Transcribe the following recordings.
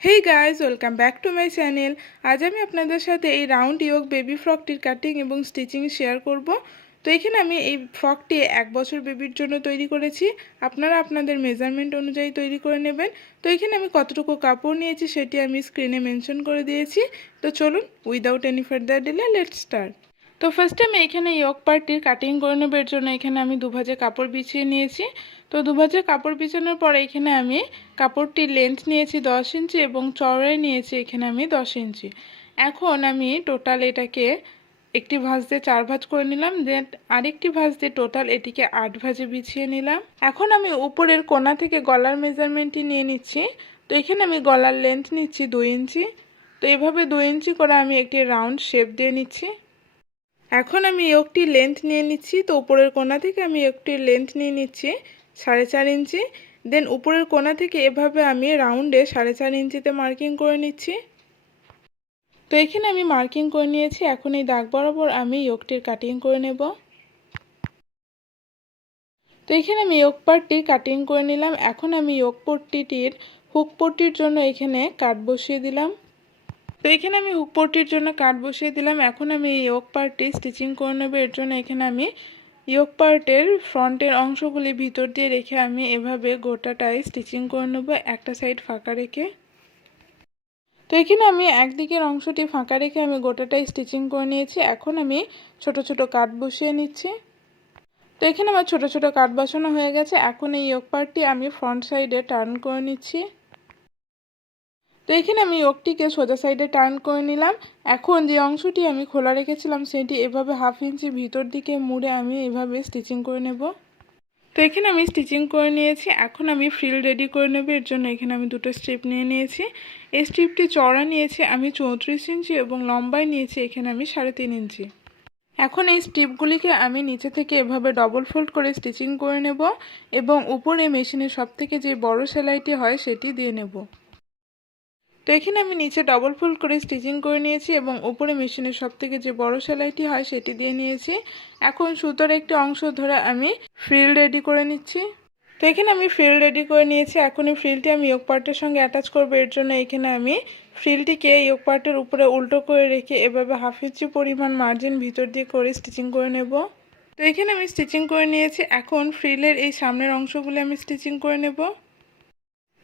Hey guys welcome back to my channel আজ আমি আপনাদের সাথে এই রাউন্ড ইয়োগ বেবি ফ্রকটির কাটিং এবং স্টিচিং শেয়ার করব। তো এখানে আমি এই ফ্রকটি এক বছর বেবির জন্য তৈরি করেছি। আপনারা আপনাদের মেজারমেন্ট অনুযায়ী তৈরি করে নেবেন। তো এখানে আমি কতটুকু কাপড় নিয়েছি সেটি আমি স্ক্রিনে মেনশন করে দিয়েছি। তো চলুন without any further delay let start তো ফার্স্টে আমি এখানে ইয়োগ পার্টির কাটিং করে নেবার জন্য এখানে আমি দুভাজে কাপড় বিছিয়ে নিয়েছি। তো দুভাজে কাপড় বিছানোর পরে এখানে আমি কাপড়টির লেন্থ নিয়েছি দশ ইঞ্চি এবং চওড়াই নিয়েছি এখানে আমি দশ ইঞ্চি। এখন আমি টোটাল এটাকে একটি ভাঁজ দিয়ে চার ভাঁজ করে নিলাম দেন আরেকটি ভাঁজ দিয়ে টোটাল এটিকে আট ভাঁজে বিছিয়ে নিলাম। এখন আমি উপরের কোনা থেকে গলার মেজারমেন্টটি নিয়ে নিচ্ছি। তো এখানে আমি গলার লেন্থ নিচ্ছি দুই ইঞ্চি। তো এভাবে দুই ইঞ্চি করে আমি একটি রাউন্ড শেপ দিয়ে নিচ্ছি। এখন আমি একটি লেন্থ নিয়ে নিচ্ছি, তো উপরের কোনা থেকে আমি একটি লেন্থ নিয়ে নিচ্ছি সাড়ে চার ইঞ্চি। দেন উপরের কোনা থেকে এভাবে আমি রাউন্ডে সাড়ে চার ইঞ্চিতে মার্কিং করে নিচ্ছি। তো এখানে আমি মার্কিং করে নিয়েছি, এখন এই দাগ বরাবর আমি ইয়োগটির কাটিং করে নেব। তো এখানে আমি ইয়োগ পার্টটি কাটিং করে নিলাম, এখন আমি ইয়োগ পট্টিটির হুক পট্টির জন্য এখানে কাট বসিয়ে দিলাম। তো এখানে আমি হুক পট্টির জন্য কাট বসিয়ে দিলাম। এখন আমি এই ইয়োগ পার্টটি স্টিচিং করে নেব। এর জন্য এখানে আমি ইয়োগ পার্টের ফ্রন্টের অংশগুলি ভিতর দিয়ে রেখে আমি এভাবে গোটাটাই স্টিচিং করে নেব একটা সাইড ফাঁকা রেখে। তো এখানে আমি একদিকের অংশটি ফাঁকা রেখে আমি গোটাটাই স্টিচিং করে নিয়েছি। এখন আমি ছোট ছোট কাট বসিয়ে নিচ্ছি। তো এখানে আমার ছোট ছোট কাট বসানো হয়ে গেছে। এখন এই ইয়োগ পার্টটি আমি ফ্রন্ট সাইডে টার্ন করে নিচ্ছি। তো এখানে আমি ওকটিকে সোজা সাইডে টার্ন করে নিলাম। এখন যে অংশটি আমি খোলা রেখেছিলাম, সেটি এভাবে হাফ ইঞ্চি ভিতর দিকে মুড়ে আমি এভাবে স্টিচিং করে নেব। তো এখানে আমি স্টিচিং করে নিয়েছি। এখন আমি ফ্রিল রেডি করে নেব। এর জন্য এখানে আমি দুটো স্ট্রিপ নিয়ে নিয়েছি। এই স্ট্রিপটি চড়া নিয়েছি, আমি চৌত্রিশ ইঞ্চি এবং লম্বায় নিয়েছি, এখানে আমি সাড়ে তিন ইঞ্চি। এখন এই স্ট্রিপগুলিকে আমি নিচে থেকে এভাবে ডবল ফোল্ড করে স্টিচিং করে নেব এবং উপরে মেশিনের সব থেকে যে বড় সেলাইটি হয়, সেটি দিয়ে নেব। তো এখানে আমি নিচে ডবল ফুল করে স্টিচিং করে নিয়েছি এবং উপরে মেশিনের সব থেকে যে বড় সেলাইটি হয় সেটি দিয়ে নিয়েছি। এখন সুতোর একটি অংশ ধরে আমি ফ্রিল রেডি করে নিচ্ছি। তো এখানে আমি ফ্রিল রেডি করে নিয়েছি। এখন এই ফ্রিলটি আমি ইয়োগ পার্টের সঙ্গে অ্যাটাচ করব। এর জন্য এখানে আমি ফ্রিলটিকে ইয়োগ পার্টের উপরে উল্টো করে রেখে এভাবে হাফ ইঞ্চি পরিমাণ মার্জিন ভিতর দিয়ে করে স্টিচিং করে নেব। তো এখানে আমি স্টিচিং করে নিয়েছি। এখন ফ্রিলের এই সামনের অংশগুলি আমি স্টিচিং করে নেব।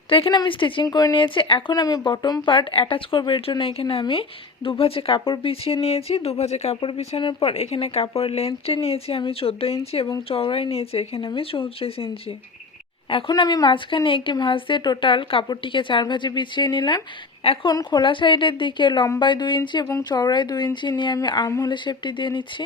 তো এখানে আমি স্টিচিং করে নিয়েছি। এখন আমি বটম পার্ট অ্যাটাচ করব, এর জন্য এখানে আমি দুভাজে কাপড় বিছিয়ে নিয়েছি। দুভাজে কাপড় বিছানোর পর এখানে কাপড়ের লেন্থটি নিয়েছি আমি চোদ্দ ইঞ্চি এবং চওড়াই নিয়েছি এখানে আমি চৌত্রিশ ইঞ্চি। এখন আমি মাঝখানে একটি ভাঁজ দিয়ে টোটাল কাপড়টিকে চার ভাজে বিছিয়ে নিলাম। এখন খোলা সাইডের দিকে লম্বায় দুই ইঞ্চি এবং চওড়ায় দুই ইঞ্চি নিয়ে আমি আর্মহোলে শেপটি দিয়ে নিচ্ছি।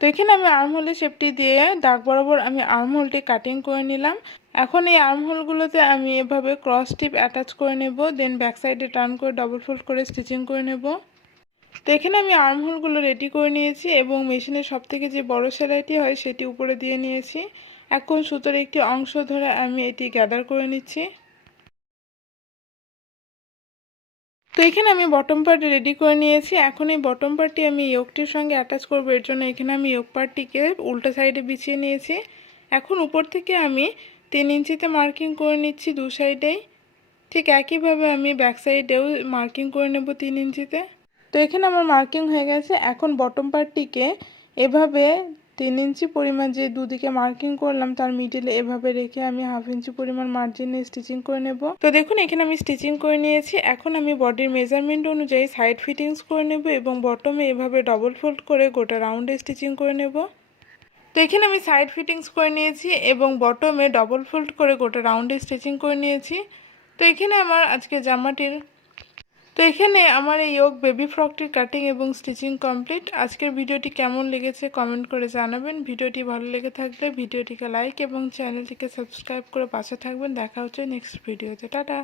তো এখানে আমি আর্মহোলে শেপটি দিয়ে দাগ বরাবর আমি আর্মহোলটি কাটিং করে নিলাম। এখন এই আর্মহোলগুলোতে আমি এভাবে ক্রস টিপ অ্যাটাচ করে নেব দেন ব্যাক সাইডে টার্ন করে ডবল ফোল্ড করে স্টিচিং করে নেব। তো এখানে আমি আর্মহোলগুলো রেডি করে নিয়েছি এবং মেশিনের সব থেকে যে বড় সেলাইটি হয় সেটি উপরে দিয়ে নিয়েছি। এখন সুতোর একটি অংশ ধরে আমি এটি গ্যাদার করে নিচ্ছি। তো এখানে আমি বটম পার্ট রেডি করে নিয়েছি। এখন এই বটম পার্টটি আমি ইয়োগটির সঙ্গে অ্যাটাচ করব, এর জন্য এখানে আমি ইয়োগ পার্টটিকে উল্টো সাইডে বিছিয়ে নিয়েছি। এখন উপর থেকে আমি তিন ইঞ্চিতে মার্কিং করে নিচ্ছি দু সাইডেই ঠিক একইভাবে আমি ব্যাক সাইডেও মার্কিং করে নেব তিন ইঞ্চিতে। তো এখানে আমার মার্কিং হয়ে গেছে। এখন বটম পার্টটিকে এভাবে তিন ইঞ্চি পরিমাণ যে দুদিকে মার্কিং করলাম, তার মিডিলে এভাবে রেখে আমি হাফ ইঞ্চি পরিমাণ মার্জিন স্টিচিং করে নেব। তো দেখুন, এখানে আমি স্টিচিং করে নিয়েছি। এখন আমি বডির মেজারমেন্ট অনুযায়ী সাইড ফিটিংস করে নেব এবং বটমে এভাবে ডবল ফোল্ড করে গোটা রাউন্ডে স্টিচিং করে নেব। তো এখানে আমি সাইড ফিটিংস করে নিয়েছি এবং বটমে ডবল ফোল্ড করে গোটা রাউন্ডে স্টিচিং করে নিয়েছি। তো এখানে আমার আজকে জামাটির তো এখানে আমার এই ইয়োগ বেবি ফ্রকটির কাটিং এবং স্টিচিং কমপ্লিট আজকের ভিডিওটি কেমন লেগেছে কমেন্ট করে জানাবেন। ভিডিওটি ভালো লেগে থাকলে ভিডিওটিকে লাইক এবং চ্যানেলটিকে সাবস্ক্রাইব করে পাশে থাকবেন। দেখা হচ্ছে নেক্সট ভিডিওতে টাটা।